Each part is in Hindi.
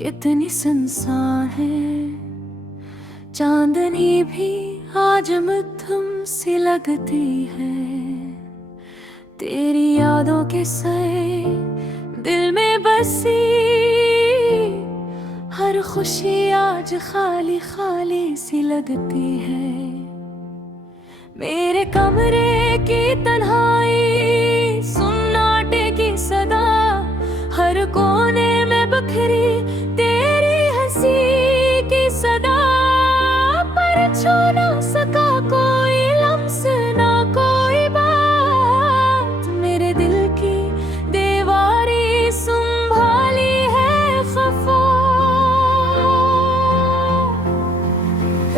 कितनी सुनसान है चांदनी भी आज मध्यम सी लगती है। तेरी यादों के साए दिल में बसी हर खुशी आज खाली खाली सी लगती है। मेरे कमरे की तन्हाई सन्नाटे की सदा हर कोने में बखरी तेरी हंसी की सदा पर छू ना सका कोई लम्स ना कोई बात। मेरे दिल की दीवारी संभाली है खफा।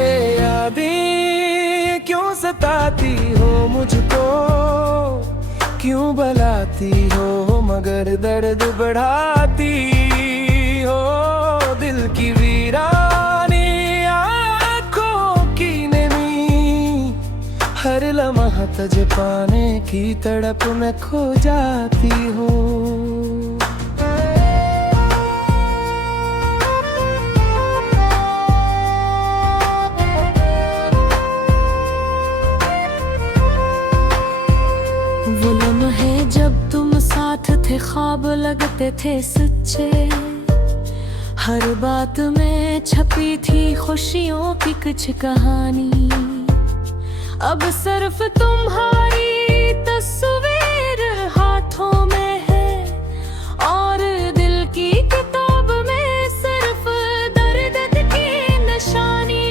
ए यादें क्यों सताती हो मुझको, क्यों बुलाती हो मगर दर्द बढ़ाती हो। दिल की वीरानी आँखों की नमी हर लम्हा तुझे पाने की तड़प में खो जाती हो। वो लम्हे जब तुम साथ थे ख्वाब लगते थे सच्चे, हर बात में छपी थी खुशियों की कुछ कहानी। अब सिर्फ तुम्हारी तस्वीर हाथों में है और दिल की किताब में सिर्फ दर्द की निशानी।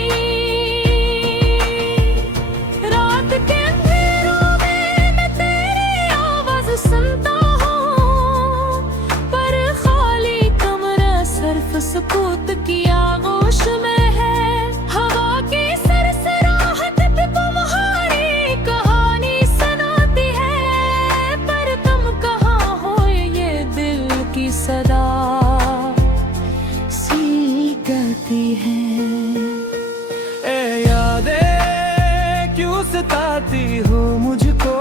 रात के सुनता हूँ पर खाली कमरा सिर्फ सुकूत की आगोश में है। हवा की सरसराहट पे तुम्हारी कहानी सुनाती है पर तुम कहाँ हो ये दिल की सदा सी गाती है। ए यादें क्यों सताती हो मुझको,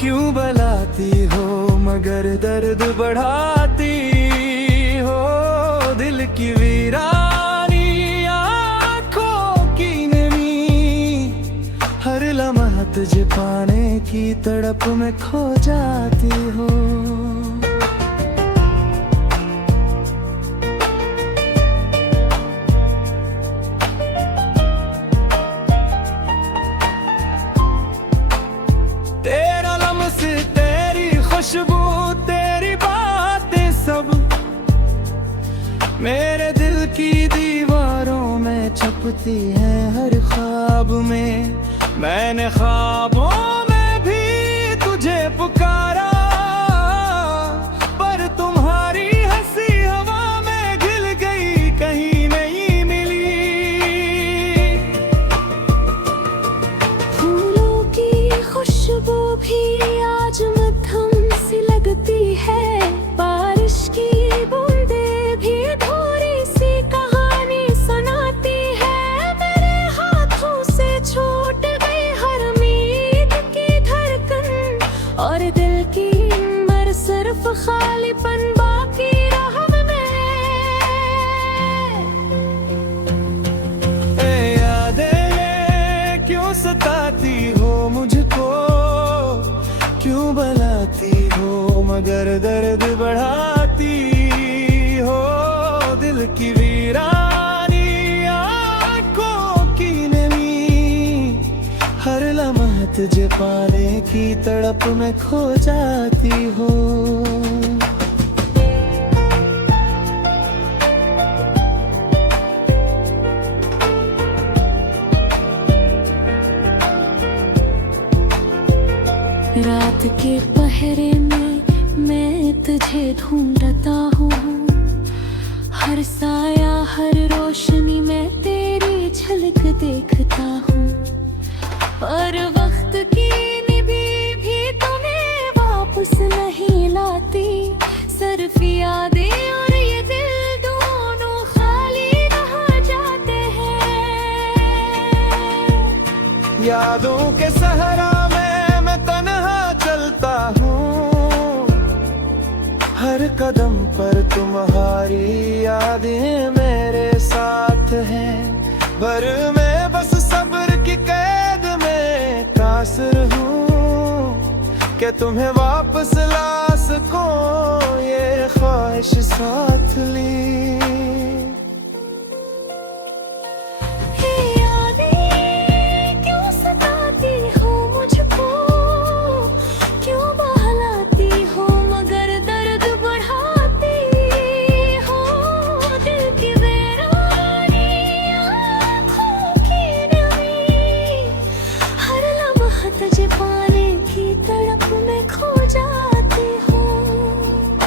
क्यों बुलाती हो मगर दर्द बढ़ाती हो। दिल की वीरानी आँखों की नमी हर लम्हा तुझे पाने की तड़प में खो जाती हो। खुशबू तेरी बातें सब मेरे दिल की दीवारों में छपती हैं हर ख्वाब में। मैंने ख्वाबों में भी तुझे पुकारा पर तुम्हारी हंसी हवा में घिल गई कहीं नहीं मिली। फूलों की खुशबू भी आज मध्यम लगती है, बारिश की बूंदें भी थोड़ी सी कहानी सुनाती है। मेरे हाथों से छूट गई हर उम्मीद की धड़कन और दिल की मर सिर्फ खालीपन बाकी रहा में। ए यादें क्यों सताती हो मुझको, क्यों बुलाती हो मगर दर्द बढ़ाती हो। दिल की वीरानी आँखों की नमी हर लम्हा तुझे पाने की तड़प में खो जाती हो। रात के पहरे में मैं तुझे ढूंढता हूँ, हर साया हर रोशनी में तेरी झलक देखता हूँ। पर वक्त की निभी भी तुम्हें वापस नहीं लाती, सिर्फ यादें और ये दिल दोनों खाली रह जाते हैं। यादों के सहरा में मैं तन्हा चलता हूँ, हर कदम पर तुम्हारी यादें मेरे साथ हैं, पर मैं बस सब्र की कैद में कासर हूँ कि तुम्हें वापस ला सकूं ये ख्वाहिश साथ ली।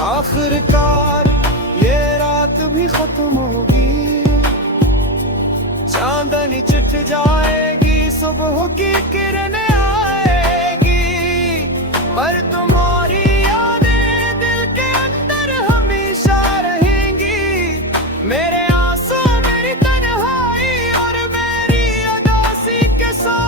आखिरकार ये रात भी खत्म होगी, चांदनी छिट जाएगी, सुबह की किरण आएगी, पर तुम्हारी यादें दिल के अंदर हमेशा रहेंगी। मेरे आंसू, मेरी तन्हाई और मेरी उदासी के साथ।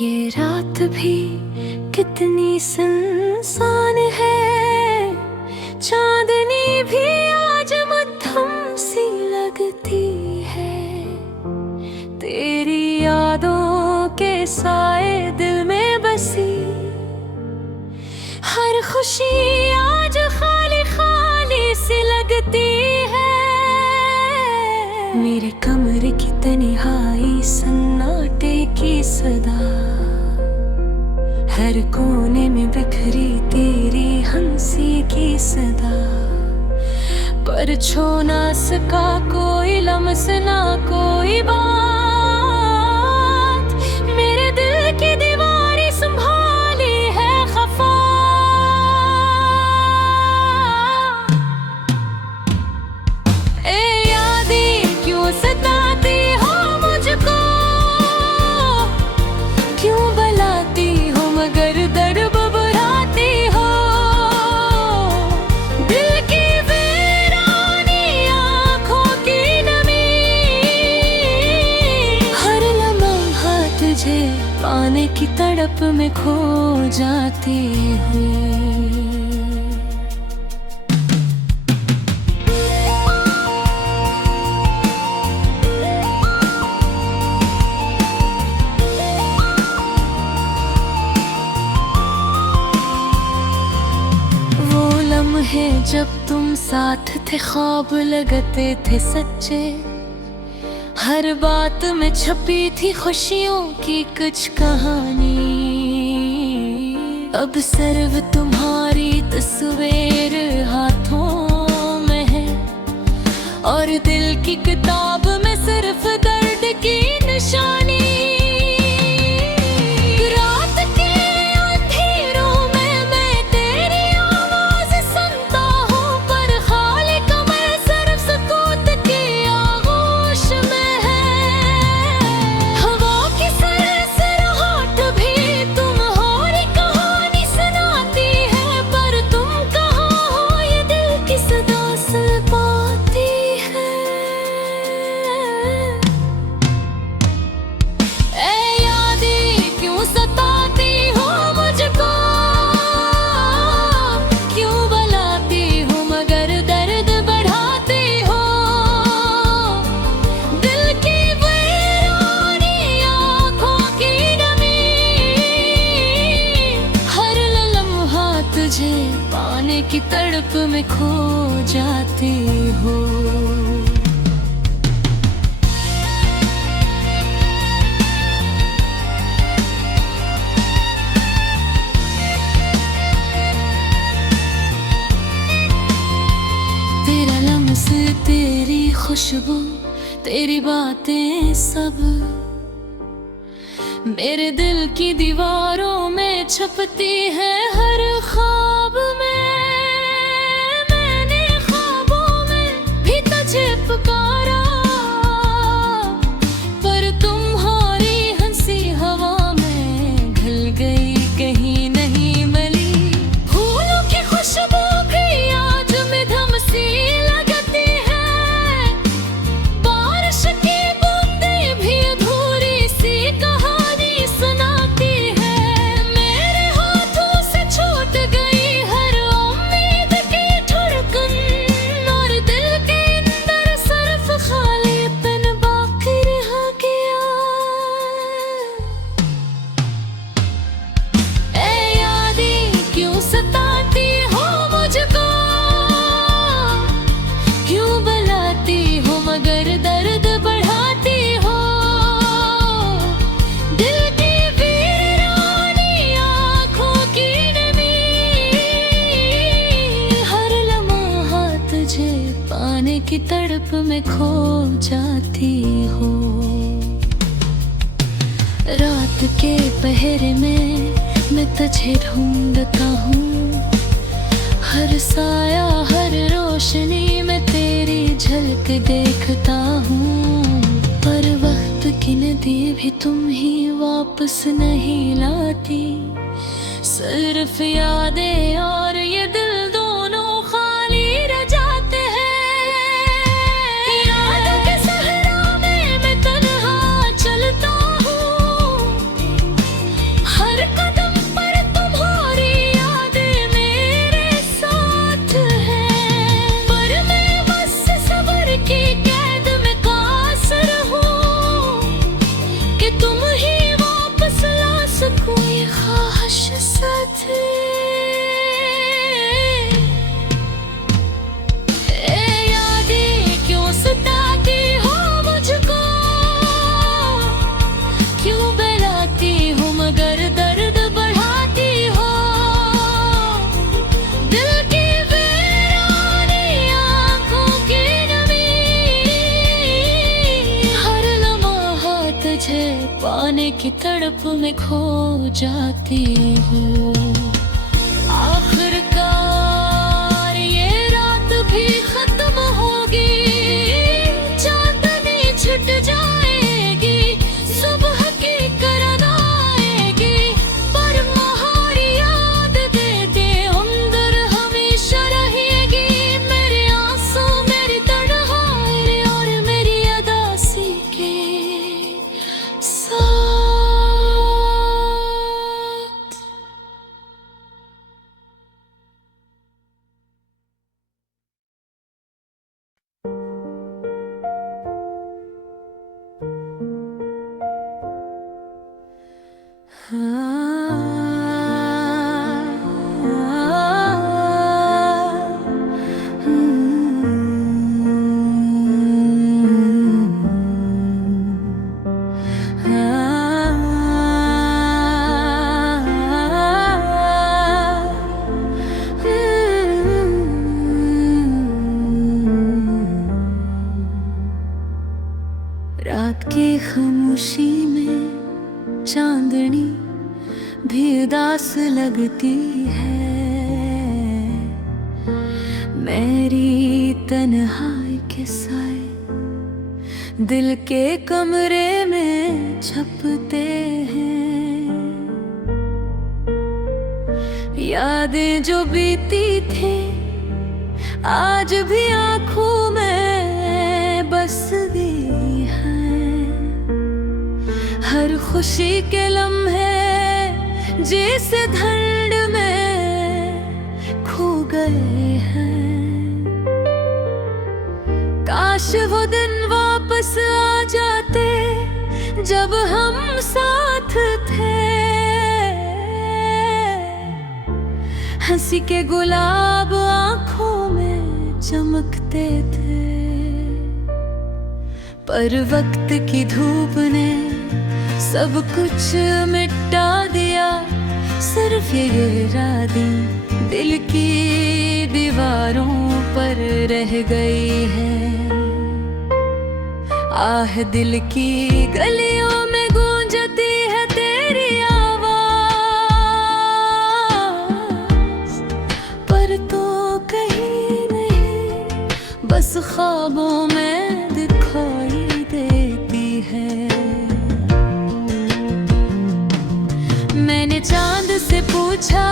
ये रात भी कितनी सुनसान है, चांदनी भी आज मध्यम सी लगती है। तेरी यादों के साए दिल में बसी, हर खुशी आज खाली खाली सी लगती है। मेरे कमरे की तन्हाई, सन्नाटे की सदा, हर कोने में बिखरी तेरी हंसी की सदा, पर छू ना सका कोई लम्स ना कोई बात। मेरे दिल की दीवारें संभाली है खफा। ए यादें क्यों सताती हो मुझको, क्यों बुलाती हो मगर दर्द बुराती हो। दिल की वीरानी, आँखों की नमी, हर लम्हा तुझे पाने की तड़प में खो जाती हूँ। है जब तुम साथ थे, ख्वाब लगते थे सच्चे, हर बात में छपी थी खुशियों की कुछ कहानी। अब सिर्फ तुम्हारी तस्वीर हाथों में है, और दिल की किताब में सिर्फ दर्द की निशानी। पाने की तड़प में खो जाती हो। तेरा लम्स, तेरी खुशबू, तेरी बातें सब मेरे दिल की दीवारों में छपती है हर ख्वाब में। मैं पाने की तड़प में खो जाती हो। रात के पहरे में मैं तुझे ढूंढता हूँ, हर साया हर रोशनी में तेरी झलक देखता हूँ। पर वक्त की नदी भी तुम ही वापस नहीं लाती, सिर्फ यादें और ये दिल दोनों खाली रह जाते हैं। यादों के सहरा में मैं तन्हा चलता हूँ, हर कदम पर तुम्हारी यादें मेरे साथ हैं। पर मैं बस सब्र की कैद में कासर हूँ कि तुम ही वापस ला सकूं ये ख्वाहिश साथ। यादें क्यों सताती हो मुझको, क्यों बहलाती हो मगर दर्द बढ़ाती हो। दिल की वीरानी आंखों की नमी, हर लम्हा तुझे पाने की तड़प में खो जाती हूँ। आखिरकार ये रात भी खत्म होगी, चांदनी छिट जाएगी, सुबह की किरण आएगी। पर तुम्हारी याद दे दे अंदर हमेशा रहेगी। मेरे आंसू मेरी तन्हाई और मेरी उदासी के साथ। रात की खामोशी में चांदनी भी उदास लगती है। मेरी तन्हाई के साए दिल के कमरे में छपते हैं। यादें जो बीती थी आज भी आंखों में बस गई हैं। हर खुशी के लम्हे जिस ठंड में खो गए हैं। काश वो दिन वापस आ जाते जब हम साथ थे। हंसी के गुलाब आंखों में चमकते थे। पर वक्त की धूप ने सब कुछ मिटा दिया। सिर्फ ये यादें दिल की दीवारों पर रह गई है। आह दिल की गलियों में गूंजती है तेरी आवाज। पर तो कहीं नहीं बस ख्वाबों में दिखाई देती है। मैंने चांद से पूछा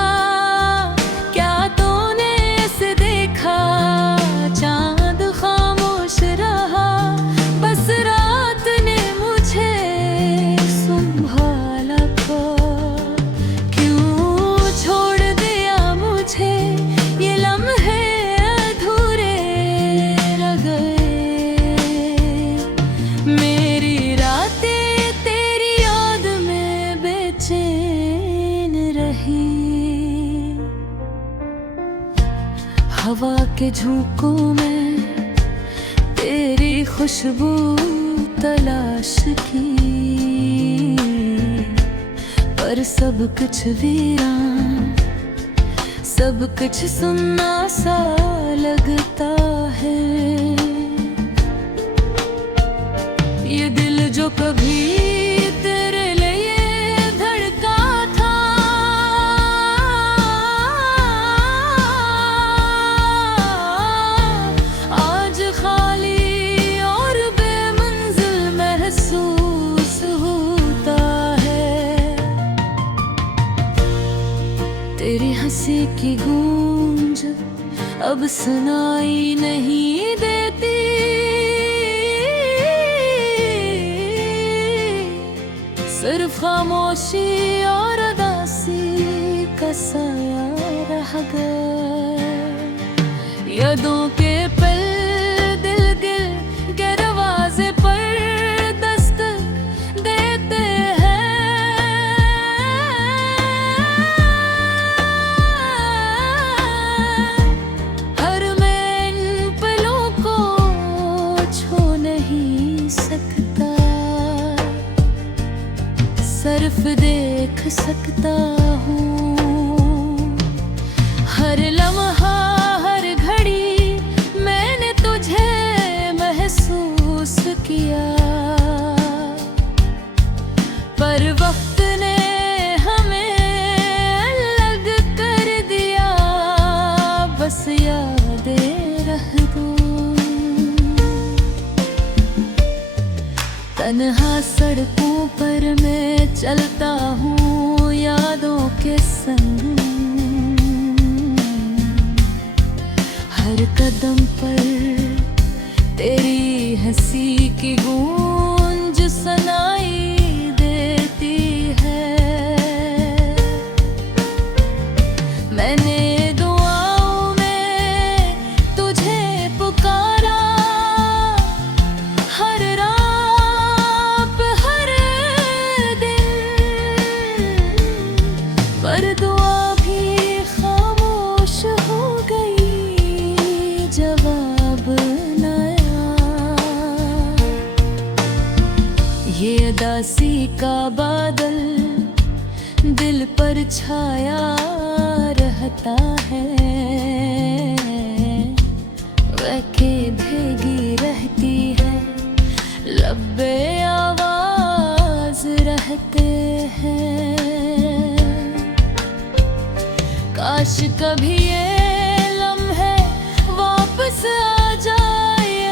क्या तूने ऐसे देखा। चांद खामोश रहा, बस रात ने मुझे संभाला था। क्यों छोड़ दिया मुझे ये लम्हे अधूरे रह गए। मेरी रातें तेरी याद में बेचैन रही। हवा के झोंकों में तेरी खुशबू तलाश की। पर सब कुछ वीरान, सब कुछ सुन्ना सा लगता है। की गूंज अब सुनाई नहीं देती। सिर्फ खामोशी और उदासी का साया रह गया। यादों के पल दिल गिल के दरवाजे पर दस्तक देते हैं। हर मैं इन पलों को छू नहीं सकता, सिर्फ देख सकता हूँ। हर लम्हा हर घड़ी मैंने तुझे महसूस किया, पर वक्त ने हमें अलग कर दिया। बस यादें रह दूँ तन्हा सड़कों पर मैं चलता हूँ यादों के संग। हर कदम पर तेरी हंसी की गूंज सुनाई देती है। मैंने दुआओं में तुझे पुकारा, हर रात हर दिन, पर दुआ भी खामोश हो गई, जवाब नया। ये उदासी का बादल दिल पर छाया रहता है। वह भीगी रहती है, लब्बे आवाज रहते हैं। काश कभी ये लम्हे वापस आ जाए,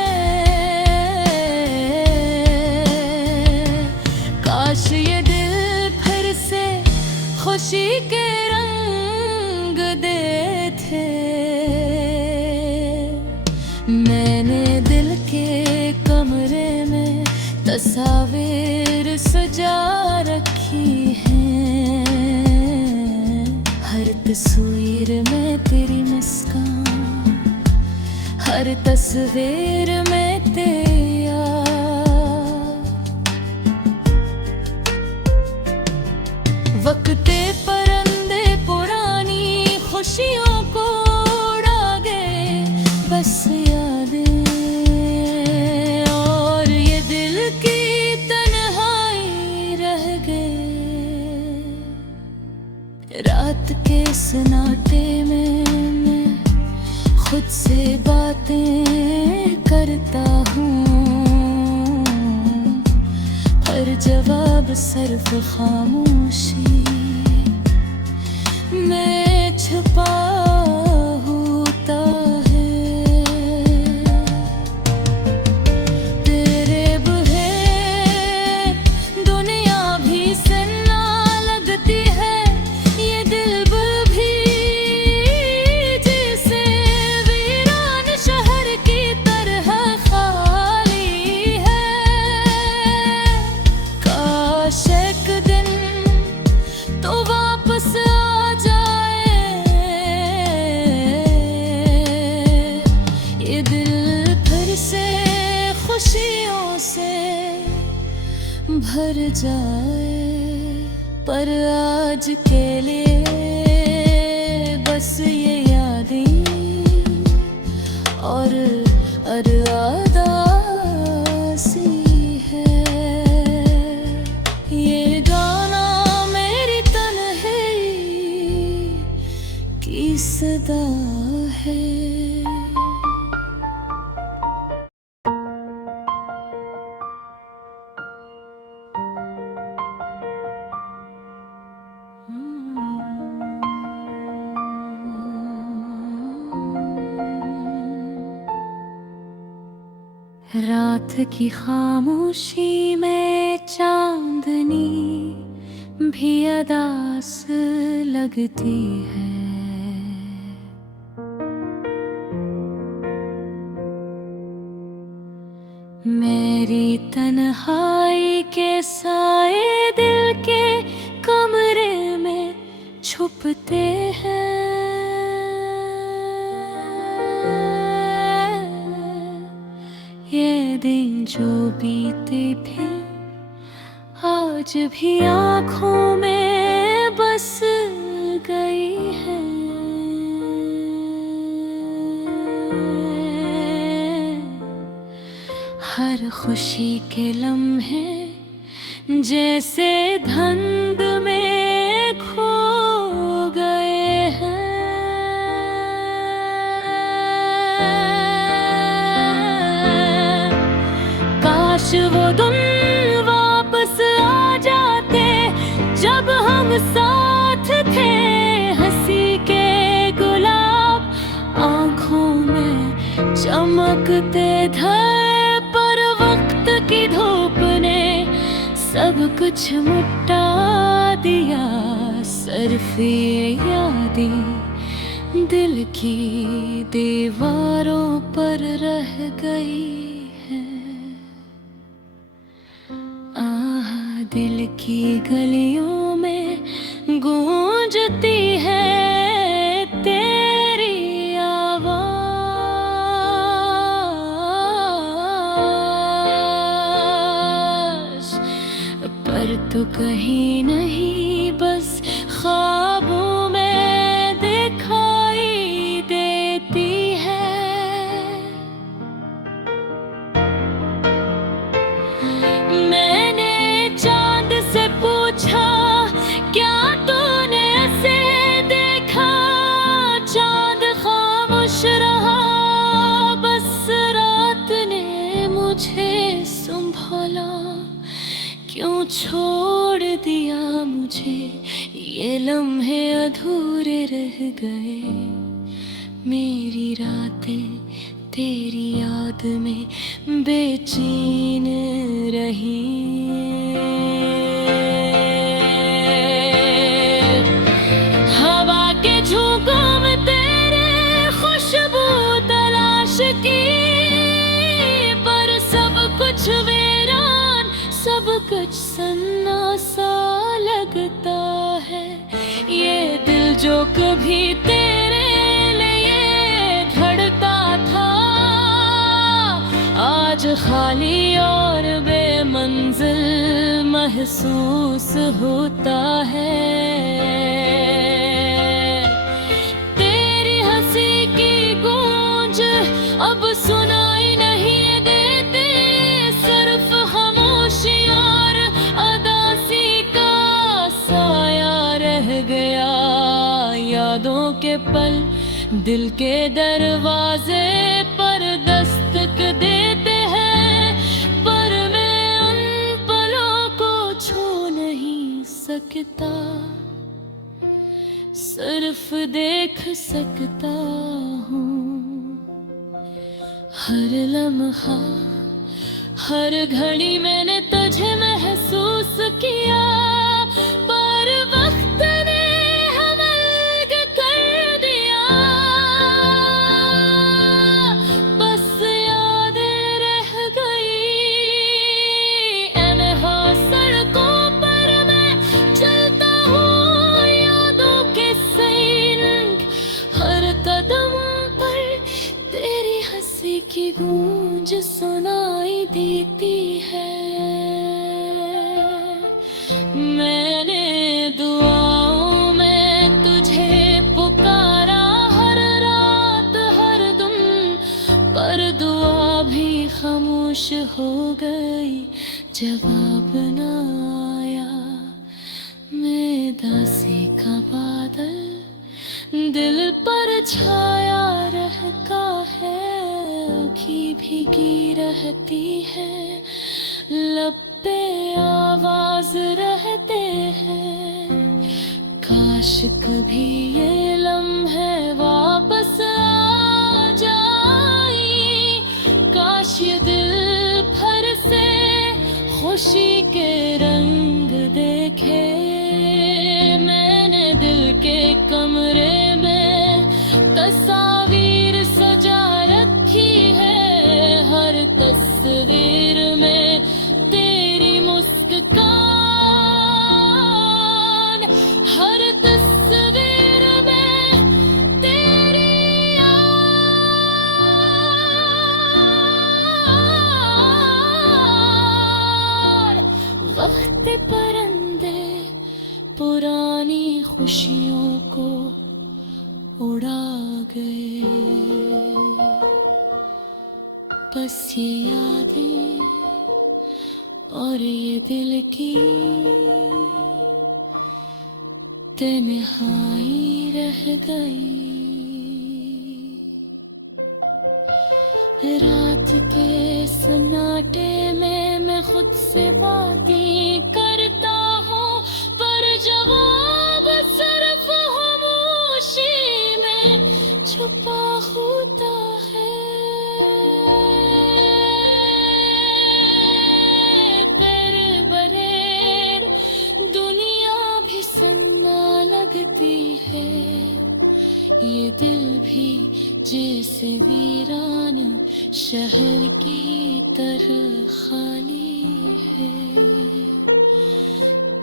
काश ये दिल फिर से खुशी के रंग देते। मैंने दिल के कमरे में तस्वीर सजा रखी है। हर तस्वीर में तेरी मुस्कान, हर तस्वीर में तेरी याद। वक्ते परंदे पुरानी खुशियों को उड़ा गए, बस यादें और ये दिल की तन्हाई रह गए। रात के सन्नाटे में मैं खुद से बातें करता हूँ, पर जवाब सिर्फ खामोशी में छुपा होता है। तेरे बूहे दुनिया भी सन्ना लगती है, ये दिल भी जैसे वीरान शहर की तरह खाली है। काश एक दिन तो वापस आ जाए, ये दिल फिर से खुशियों से भर जाए। पर आज के लिए बस ये यादें और अरदासी है। ये गाना मेरी तन्हाई की सदा है। रात की खामोशी में चांदनी भी अदास लगती है। मेरी तन्हाई के साए दिल के कमरे में छुपते हैं। ये दिन जो बीते भी आज भी आँखों में बस गई है। हर खुशी के लम्हे जैसे धुंध में खो गए हैं। काश वो दिन वापस आ जाते जब हम साथ थे। हंसी के गुलाब आँखों में चमकते थे, पर वक्त की धूप ने सब कुछ मिटा दिया। सिर्फ ये यादें दिल की दीवारों पर रह गई हैं। दिल की गलियों में गूंजती है तेरी आवाज, पर तू कहीं नहीं, बस ख्वाबों में दिखाई देती है। मैंने चांद से पूछा क्या तूने ऐसे देखा, चांद खामोश रहा, बस रात ने मुझे संभाला। क्यों छोड़ दिया मुझे, ये लम्हे अधूरे रह गए। मेरी रातें तेरी याद में बेचैन रही। हवा के झोंकों में तेरे खुशबू तलाश की, पर सब कुछ वीरान, सब कुछ सन्नाटा लगता है। ये दिल जो कभी तेरे लिए धड़कता था, आज खाली और बेमंजिल महसूस होता है। तेरी हंसी की गूंज अब सुनाई नहीं देती, सिर्फ खामोशी और उदासी का साया रह गया। यादों के पल दिल के दरवाजे पर दस्तक देते हैं, पर मैं उन पलों को छू नहीं सकता, सिर्फ देख सकता हूँ। हर लम्हा हर घड़ी मैंने तुझे महसूस किया, पर वक्त ने हमें अलग कर दिया। बस यादें रह गई, अनहा सड़कों पर मैं चलता हूँ, यादों के संग हर कदम पर तेरी हंसी की गूंज सुनाई देती है। मैंने दुआओं में तुझे पुकारा हर रात हर दिन, पर दुआ भी खामोश हो गई, जवाब न आया। मैं दासी का बादल दिल पर छाया रहता है, आँखें भीगी रहती है, लब पे आवाज रहते हैं। काश कभी ये लम्हे वापस आ जाए, काश ये दिल भर से खुशी के रंग देखे। मैंने दिल के कमरे में तस्वीर सजा रखी है, हर तस्वीर बस ये यादें और ये दिल की तन्हाई रह गई। रात के सन्नाटे में मैं खुद से बातें करता हूँ, पर जवाब सिर्फ खामोशी में छुपा होता है। बरेर दुनिया भी सन्ना लगती है, ये दिल भी जैसे वीरान शहर की तरह खाली है।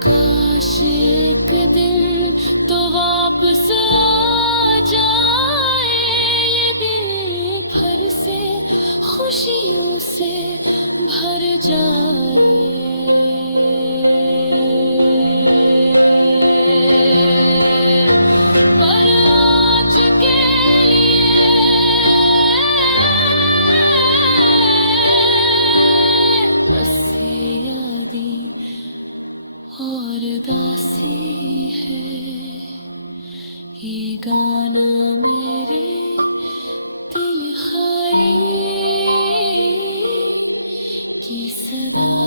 काश एक दिन तो वापस आ जाए, ये दिल भर से खुशियों से भर जाए। और दासी है ये गाना मेरे दिल हारी की सदा।